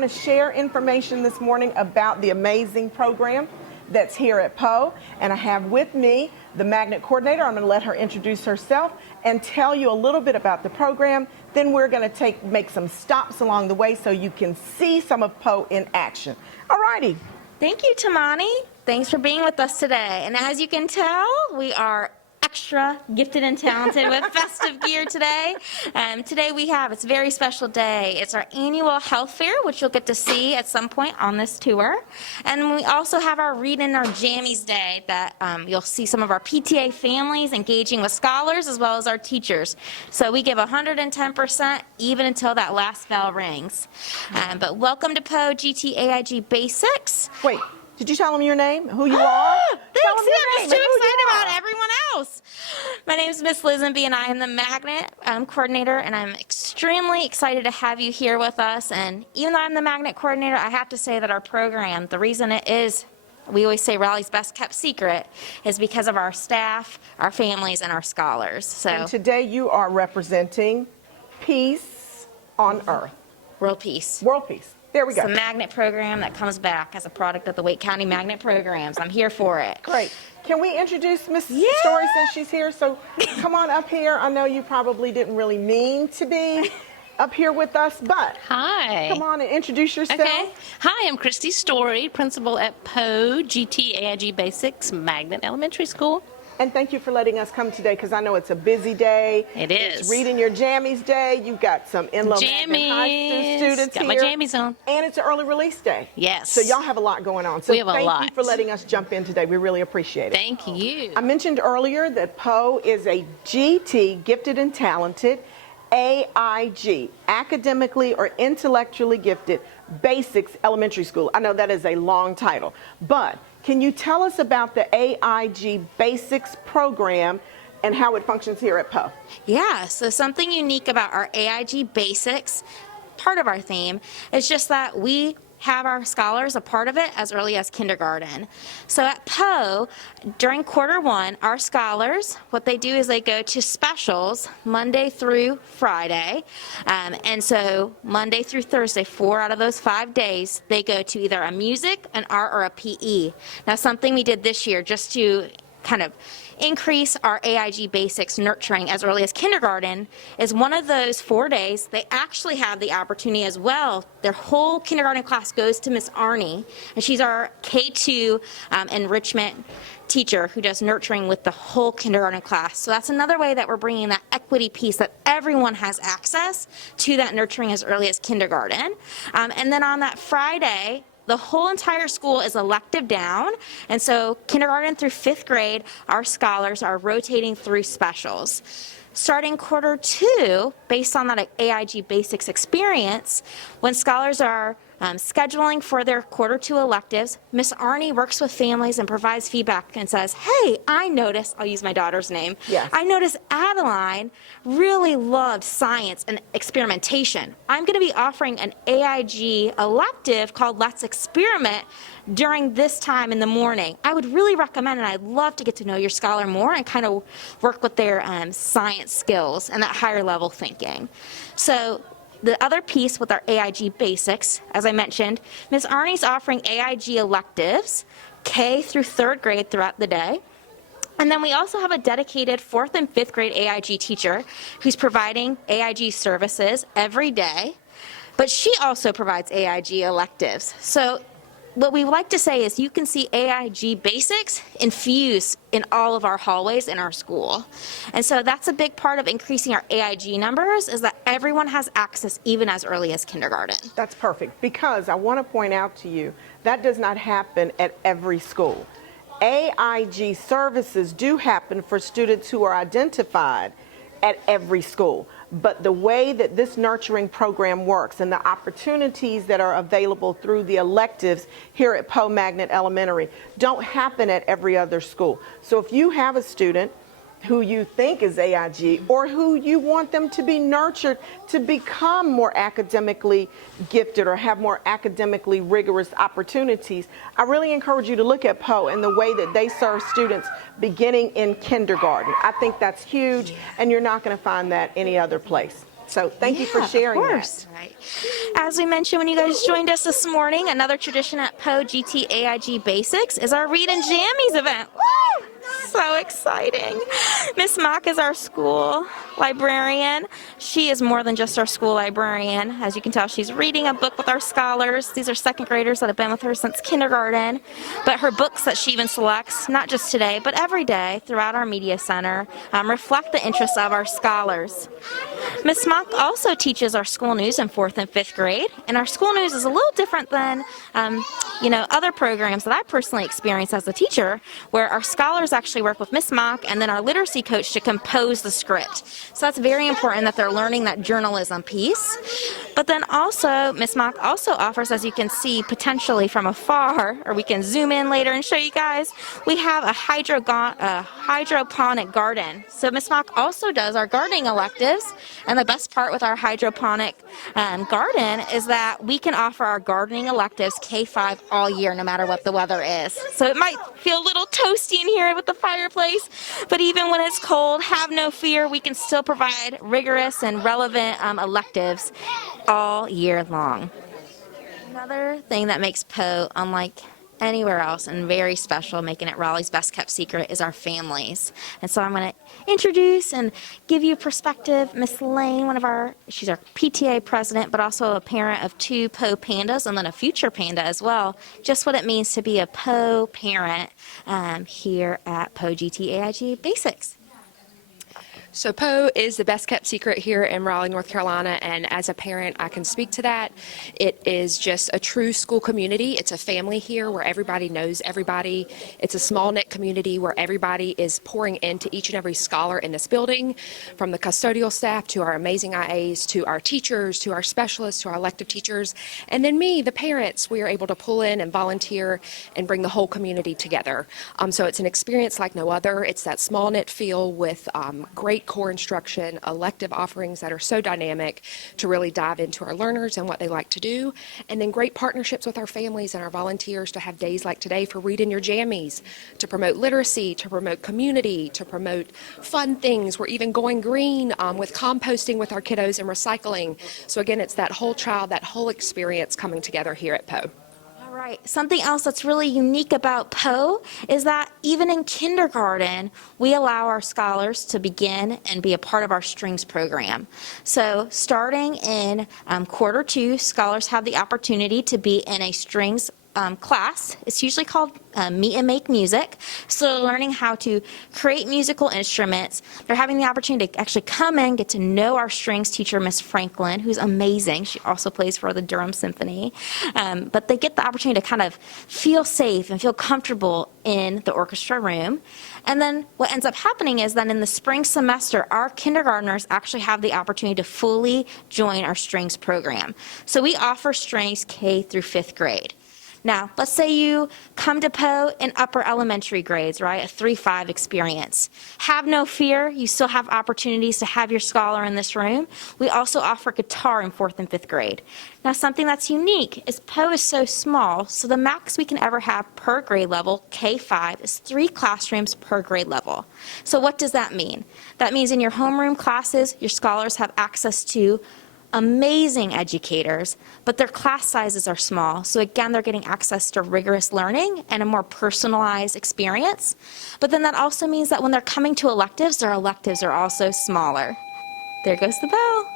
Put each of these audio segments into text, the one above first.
want to share information this morning about the amazing program that's here at Poe. And I have with me the magnet coordinator. I'm going to let her introduce herself and tell you a little bit about the program. Then we're going to make some stops along the way so you can see some of Poe in action. All righty. Thank you, Tamani. Thanks for being with us today. And as you can tell, we are extra gifted and talented with festive gear today. Today it's a very special day. It's our annual health fair, which you'll get to see at some point on this tour. And we also have our Read in Our Jammies Day that you'll see some of our PTA families engaging with scholars as well as our teachers. So we give 110% even until that last bell rings. But welcome to Poe GT AIG Basics. Wait. Did you tell them your name, who you are? Thanks. I'm just too excited about everyone else. My name is Miss Lizenby, and I am the magnet coordinator, and I'm extremely excited to have you here with us. And even though I'm the magnet coordinator, I have to say that our program, the reason it is, we always say Raleigh's best kept secret, is because of our staff, our families, and our scholars. So and today you are representing peace on earth. World peace. World peace. There we go. It's a magnet program that comes back as a product of the Wake County Magnet Programs. I'm here for it. Great. Can we introduce Miss Story since she's here? So come on up here. I know you probably didn't really mean to be up here with us, but hi. Come on and introduce yourself. Okay. Hi, I'm Christy Story, principal at Poe GT AIG Basics Magnet Elementary School. And thank you for letting us come today because I know it's a busy day. It is. It's Reading Your Jammies Day. You've got some Enloe Magnet High students got here. my jammies on. And it's an early release day. Yes. So y'all have a lot going on. So we have a lot. Thank you for letting us jump in today. We really appreciate it. Thank you. I mentioned earlier that Poe is a GT, gifted and talented, AIG, academically or intellectually gifted, basics elementary school. I know that is a long title, but can you tell us about the AIG Basics program and how it functions here at Poe? Yeah, so something unique about our AIG Basics, part of our theme, is just that we have our scholars a part of it as early as kindergarten. So at Poe, during Q1, our scholars, what they do is they go to specials Monday through Friday. And so Monday through Thursday, 4 out of those 5 days, they go to either a music, an art, or a PE. Now, something we did this year just to kind of increase our AIG Basics nurturing as early as kindergarten is one of those 4 days they actually have the opportunity as well. Their whole kindergarten class goes to Miss Arnie, and she's our K2 enrichment teacher who does nurturing with the whole kindergarten class. So that's another way that we're bringing that equity piece that everyone has access to that nurturing as early as kindergarten. And then on that Friday, the whole entire school is elective down, and so kindergarten through 5th grade, our scholars are rotating through specials. Starting Q2, based on that AIG Basics experience, when scholars are scheduling for their Q2 electives, Miss Arnie works with families and provides feedback and says, hey, I noticed, I'll use my daughter's name, I noticed Adeline really loved science and experimentation. I'm going to be offering an AIG elective called Let's Experiment during this time in the morning. I would really recommend, and I'd love to get to know your scholar more and kind of work with their science skills and that higher level thinking. So the other piece with our AIG Basics, as I mentioned, Ms. Arnie's offering AIG electives, K through 3rd grade throughout the day. And then we also have a dedicated 4th and 5th grade AIG teacher who's providing AIG services every day, but she also provides AIG electives. So what we like to say is you can see AIG Basics infused in all of our hallways in our school. And so that's a big part of increasing our AIG numbers, is that everyone has access even as early as kindergarten. That's perfect, because I want to point out to you that does not happen at every school. AIG services do happen for students who are identified at every school. But the way that this nurturing program works and the opportunities that are available through the electives here at Poe Magnet Elementary don't happen at every other school. So if you have a student who you think is AIG or who you want them to be nurtured to become more academically gifted or have more academically rigorous opportunities, I really encourage you to look at Poe and the way that they serve students beginning in kindergarten. I think that's huge, and you're not going to find that any other place. So thank you for sharing of course. Right. As we mentioned when you guys joined us this morning, another tradition at Poe GT AIG Basics is our Read and Jammies event. Woo! So exciting. Miss Mock is our school librarian. She is more than just our school librarian. As you can tell, she's reading a book with our scholars. These are second graders that have been with her since kindergarten. But her books that she even selects, not just today, but every day throughout our media center, reflect the interests of our scholars. Miss Mock also teaches our school news in 4th and 5th grade, and our school news is a little different than other programs that I personally experienced as a teacher, where our scholars actually work with Miss Mock and then our literacy coach to compose the script. So that's very important that they're learning that journalism piece. But then also, Miss Mock also offers, as you can see potentially from afar, or we can zoom in later and show you guys, we have a hydroponic garden. So Miss Mock also does our gardening electives, and the best part with our hydroponic garden is that we can offer our gardening electives K-5 all year, no matter what the weather is. So it might feel a little toasty in here with the fireplace, but even when it's cold, have no fear, we can still provide rigorous and relevant electives all year long. Another thing that makes Poe unlike anywhere else and very special, making it Raleigh's best kept secret, is our families. And so I'm going to introduce and give you perspective. Miss Lane, she's our PTA president, but also a parent of 2 Poe pandas and then a future panda as well. Just what it means to be a Poe parent here at Poe GT AIG Basics. So Poe is the best kept secret here in Raleigh, North Carolina, and as a parent, I can speak to that. It is just a true school community. It's a family here where everybody knows everybody. It's a small-knit community where everybody is pouring into each and every scholar in this building, from the custodial staff to our amazing IAs, to our teachers, to our specialists, to our elective teachers, and then me, the parents. We are able to pull in and volunteer and bring the whole community together. So it's an experience like no other. It's that small-knit feel with great core instruction, elective offerings that are so dynamic to really dive into our learners and what they like to do, and then great partnerships with our families and our volunteers to have days like today for Read in Your Jammies, to promote literacy, to promote community, to promote fun things. We're even going green with composting with our kiddos and recycling. So again, it's that whole child, that whole experience coming together here at Poe. Right. Something else that's really unique about Poe is that even in kindergarten, we allow our scholars to begin and be a part of our strings program. So starting in quarter 2, scholars have the opportunity to be in a strings class. It's usually called Meet and Make Music. So they're learning how to create musical instruments. They're having the opportunity to actually come in, get to know our strings teacher, Miss Franklin, who's amazing. She also plays for the Durham Symphony. But they get the opportunity to kind of feel safe and feel comfortable in the orchestra room. And then what ends up happening is that in the spring semester, our kindergartners actually have the opportunity to fully join our strings program. So we offer strings K through 5th grade. Now, let's say you come to Poe in upper elementary grades, right? A 3-5 experience. Have no fear. You still have opportunities to have your scholar in this room. We also offer guitar in 4th and 5th grade. Now, something that's unique is Poe is so small, so the max we can ever have per grade level, K-5, is 3 classrooms per grade level. So what does that mean? That means in your homeroom classes, your scholars have access to amazing educators, but their class sizes are small. So again, they're getting access to rigorous learning and a more personalized experience. But then that also means that when they're coming to electives, their electives are also smaller. There goes the bell.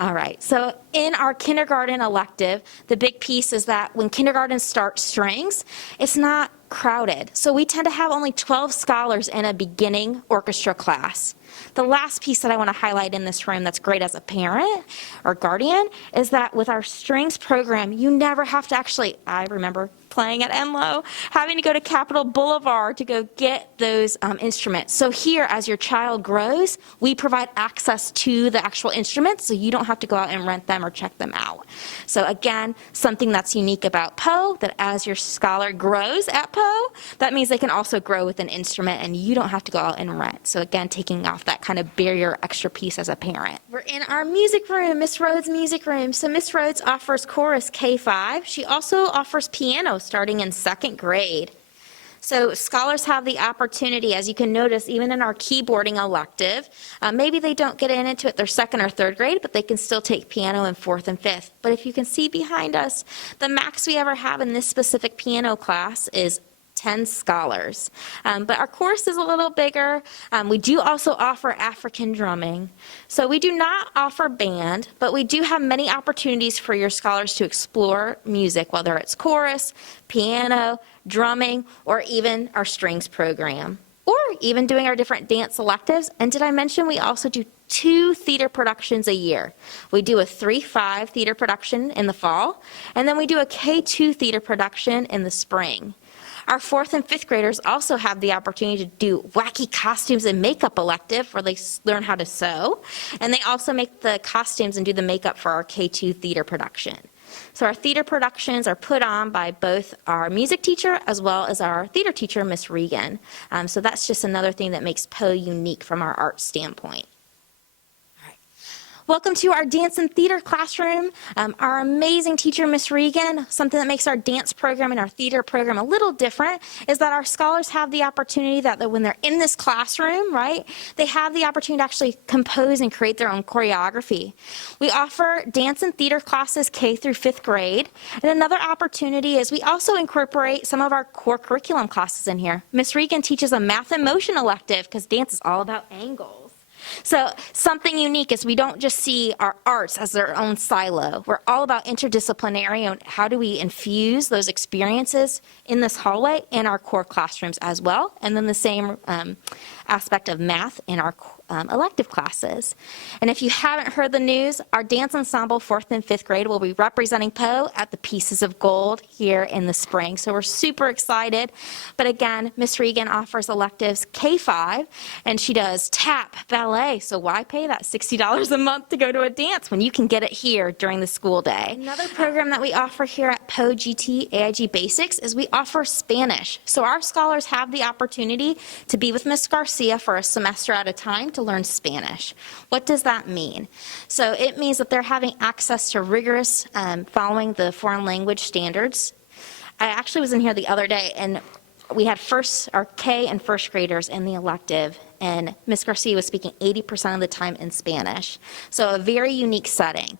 All right, so in our kindergarten elective, the big piece is that when kindergarten starts strings, it's not crowded. So we tend to have only 12 scholars in a beginning orchestra class. The last piece that I want to highlight in this room that's great as a parent or guardian is that with our strings program, you never have to actually, I remember playing at Enloe, having to go to Capitol Boulevard to go get those instruments. So here, as your child grows, we provide access to the actual instruments, so you don't have to go out and rent them or check them out. So again, something that's unique about Poe, that as your scholar grows at Poe, that means they can also grow with an instrument and you don't have to go out and rent. So again, taking off that kind of barrier extra piece as a parent. We're in our music room, Miss Rhodes' music room. So Miss Rhodes offers chorus K-5. She also offers piano starting in 2nd grade. So scholars have the opportunity, as you can notice, even in our keyboarding elective, maybe they don't get into it their second or third grade, but they can still take piano in fourth and fifth. But if you can see behind us, the max we ever have in this specific piano class is 10 scholars. But our course is a little bigger. We do also offer African drumming. So we do not offer band, but we do have many opportunities for your scholars to explore music, whether it's chorus, piano, drumming, or even our strings program, or even doing our different dance electives. And did I mention we also do 2 theater productions a year? We do a 3-5 theater production in the fall, and then we do a K2 theater production in the spring. Our 4th and 5th graders also have the opportunity to do wacky costumes and makeup elective where they learn how to sew, and they also make the costumes and do the makeup for our K2 theater production. So our theater productions are put on by both our music teacher as well as our theater teacher, Miss Regan. So that's just another thing that makes Poe unique from our art standpoint. Welcome to our dance and theater classroom. Our amazing teacher, Miss Regan. Something that makes our dance program and our theater program a little different is that our scholars have the opportunity that when they're in this classroom, right, they have the opportunity to actually compose and create their own choreography. We offer dance and theater classes K through 5th grade. And another opportunity is we also incorporate some of our core curriculum classes in here. Miss Regan teaches a math and motion elective because dance is all about angles. So something unique is we don't just see our arts as their own silo. We're all about interdisciplinary and how do we infuse those experiences in this hallway in our core classrooms as well. And then the same aspect of math in our elective classes. And if you haven't heard the news, our dance ensemble 4th and 5th grade will be representing Poe at the Pieces of Gold here in the spring. So we're super excited. But again, Miss Regan offers electives K5, and she does tap, ballet. So why pay that $60 a month to go to a dance when you can get it here during the school day? Another program that we offer here at Poe GT AIG Basics is we offer Spanish. So our scholars have the opportunity to be with Miss Garcia for a semester at a time to learn Spanish. What does that mean? So it means that they're having access to rigorous following the foreign language standards. I actually was in here the other day and we had our K and first graders in the elective, and Miss Garcia was speaking 80% of the time in Spanish. So a very unique setting.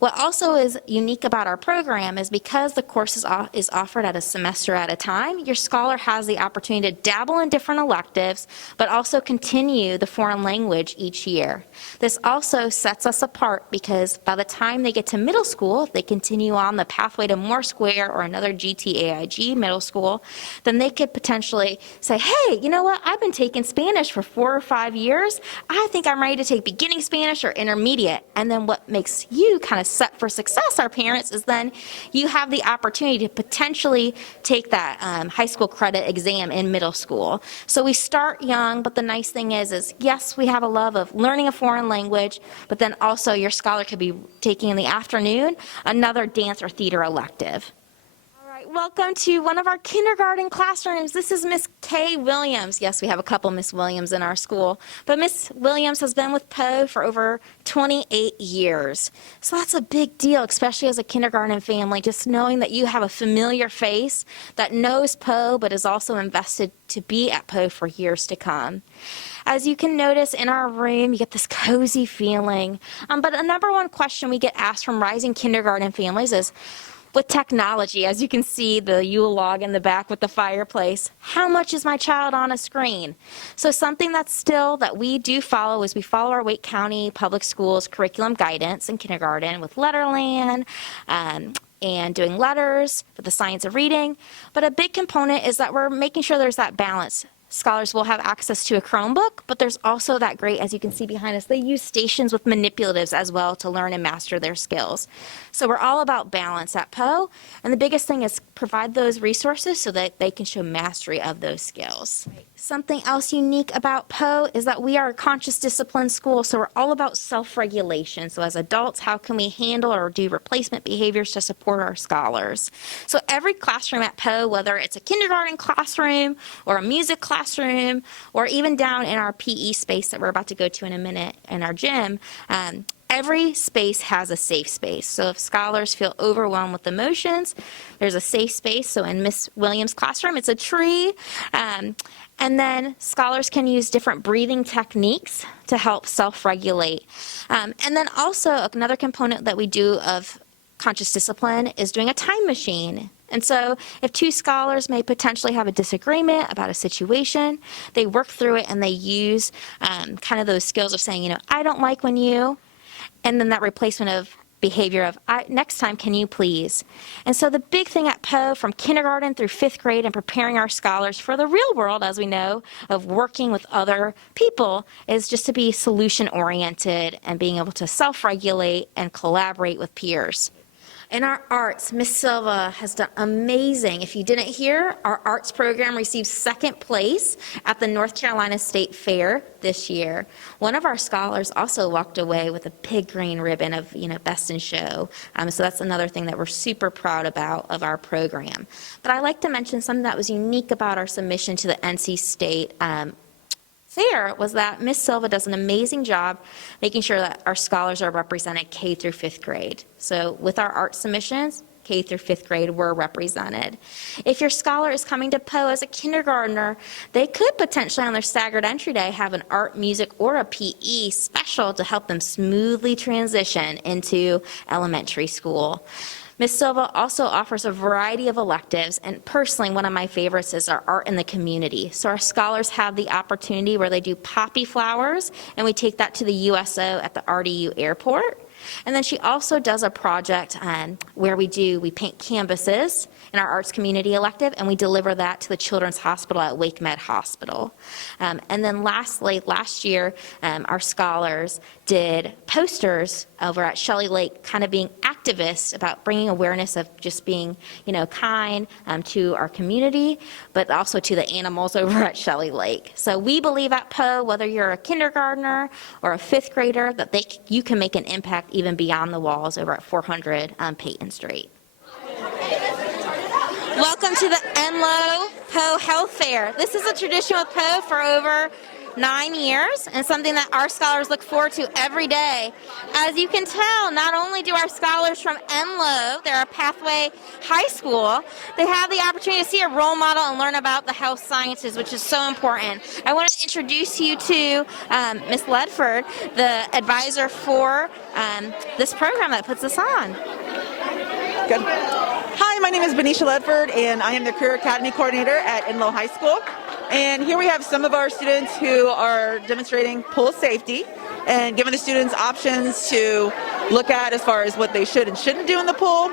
What also is unique about our program is because the course is offered at a semester at a time, your scholar has the opportunity to dabble in different electives, but also continue the foreign language each year. This also sets us apart because by the time they get to middle school, if they continue on the pathway to Moore Square or another GTAIG middle school, then they could potentially say, hey, you know what, I've been taking Spanish for 4 or 5 years. I think I'm ready to take beginning Spanish or intermediate. And then what makes you kind of set for success, our parents, is then you have the opportunity to potentially take that high school credit exam in middle school. So we start young, but the nice thing is yes, we have a love of learning a foreign language, but then also your scholar could be taking in the afternoon another dance or theater elective. Welcome to one of our kindergarten classrooms. This is Miss Kay Williams. Yes, we have a couple Miss Williams in our school, but Miss Williams has been with Poe for over 28 years. So that's a big deal, especially as a kindergarten family, just knowing that you have a familiar face that knows Poe, but is also invested to be at Poe for years to come. As you can notice in our room, you get this cozy feeling. But a number one question we get asked from rising kindergarten families is, with technology, as you can see the Yule log in the back with the fireplace, how much is my child on a screen? So something that we do follow is we follow our Wake County Public Schools curriculum guidance in kindergarten with Letterland, and doing letters for the science of reading. But a big component is that we're making sure there's that balance. Scholars will have access to a Chromebook, but there's also that great, as you can see behind us, they use stations with manipulatives as well to learn and master their skills. So we're all about balance at Poe, and the biggest thing is provide those resources so that they can show mastery of those skills. Something else unique about Poe is that we are a conscious discipline school, so we're all about self-regulation. So as adults, how can we handle or do replacement behaviors to support our scholars? So every classroom at Poe, whether it's a kindergarten classroom or a music classroom, or even down in our PE space that we're about to go to in a minute in our gym, every space has a safe space. So if scholars feel overwhelmed with emotions, there's a safe space. So in Miss Williams' classroom, it's a tree. And then scholars can use different breathing techniques to help self-regulate. And then also another component that we do of conscious discipline is doing a time machine. And so if two scholars may potentially have a disagreement about a situation, they work through it and they use kind of those skills of saying, I don't like when you, and then that replacement of behavior of, next time, can you please? And so the big thing at Poe, from kindergarten through 5th grade and preparing our scholars for the real world, as we know, of working with other people, is just to be solution-oriented and being able to self-regulate and collaborate with peers. In our arts, Miss Silva has done amazing. If you didn't hear, our arts program received 2nd place at the North Carolina State Fair this year. One of our scholars also walked away with a big green ribbon of, best in show. So that's another thing that we're super proud about of our program. But I like to mention something that was unique about our submission to the NC State Fair was that Miss Silva does an amazing job making sure that our scholars are represented K through 5th grade. So with our art submissions, K through 5th grade were represented. If your scholar is coming to Poe as a kindergartner, they could potentially on their staggered entry day have an art, music, or a PE special to help them smoothly transition into elementary school. Ms. Silva also offers a variety of electives, and personally, one of my favorites is our art in the community. So our scholars have the opportunity where they do poppy flowers, and we take that to the USO at the RDU airport. And then she also does a project where we paint canvases in our arts community elective, and we deliver that to the Children's Hospital at Wake Med Hospital. And then lastly, last year, our scholars did posters over at Shelley Lake, kind of being activists about bringing awareness of just being, kind to our community, but also to the animals over at Shelley Lake. So we believe at Poe, whether you're a kindergartner or a 5th grader, that you can make an impact even beyond the walls over at 400 Peyton Street. Welcome to the Enloe Poe Health Fair. This is a tradition with Poe for over 9 years, and something that our scholars look forward to every day. As you can tell, not only do our scholars from Enloe, they're a Pathway High School, they have the opportunity to see a role model and learn about the health sciences, which is so important. I want to introduce you to Ms. Ledford, the advisor for this program that puts us on. Good. Hi, my name is Benicia Ledford, and I am the Career Academy Coordinator at Enloe High School. And here we have some of our students who are demonstrating pool safety and giving the students options to look at as far as what they should and shouldn't do in the pool,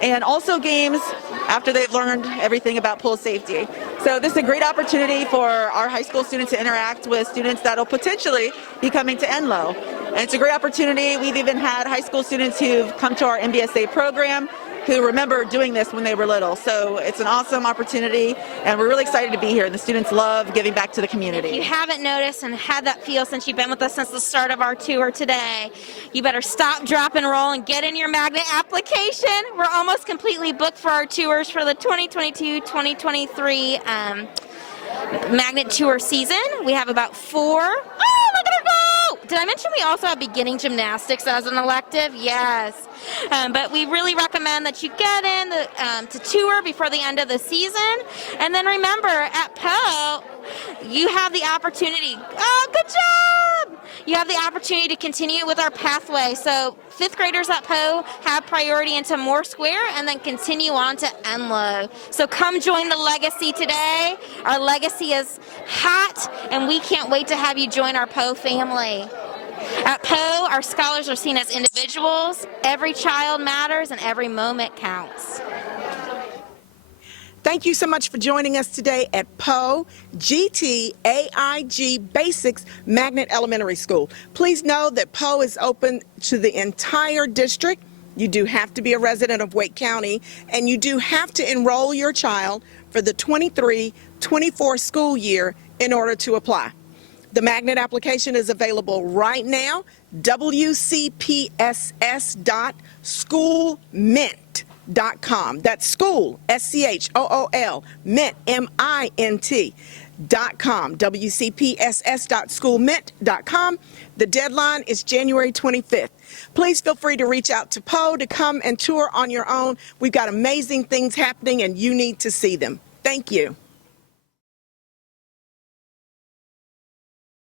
and also games after they've learned everything about pool safety. So this is a great opportunity for our high school students to interact with students that will potentially be coming to Enloe. And it's a great opportunity. We've even had high school students who've come to our MBSA program who remember doing this when they were little. So it's an awesome opportunity, and we're really excited to be here, and the students love giving back to the community. If you haven't noticed and had that feel since you've been with us since the start of our tour today, you better stop, drop, and roll and get in your magnet application. We're almost completely booked for our tours for the 2022-2023 magnet tour season. We have about 4. Oh, look at her go! Did I mention we also have beginning gymnastics as an elective? Yes. But we really recommend that you get in to tour before the end of the season. And then remember, at Poe, you have the opportunity. Oh, good job! You have the opportunity to continue with our pathway. So 5th graders at Poe have priority into Moore Square and then continue on to Enloe. So come join the legacy today. Our legacy is hot, and we can't wait to have you join our Poe family. At Poe, our scholars are seen as individuals. Every child matters, and every moment counts. Thank you so much for joining us today at Poe GT AIG Basics Magnet Elementary School. Please know that Poe is open to the entire district. You do have to be a resident of Wake County, and you do have to enroll your child for the 23-24 school year in order to apply. The magnet application is available right now, wcpss.schoolmint.com. That's school, S-C-H-O-O-L, mint, M-I-N-T. wcpss.schoolmint.com. The deadline is January 25th. Please feel free to reach out to Poe to come and tour on your own. We've got amazing things happening and you need to see them. Thank you.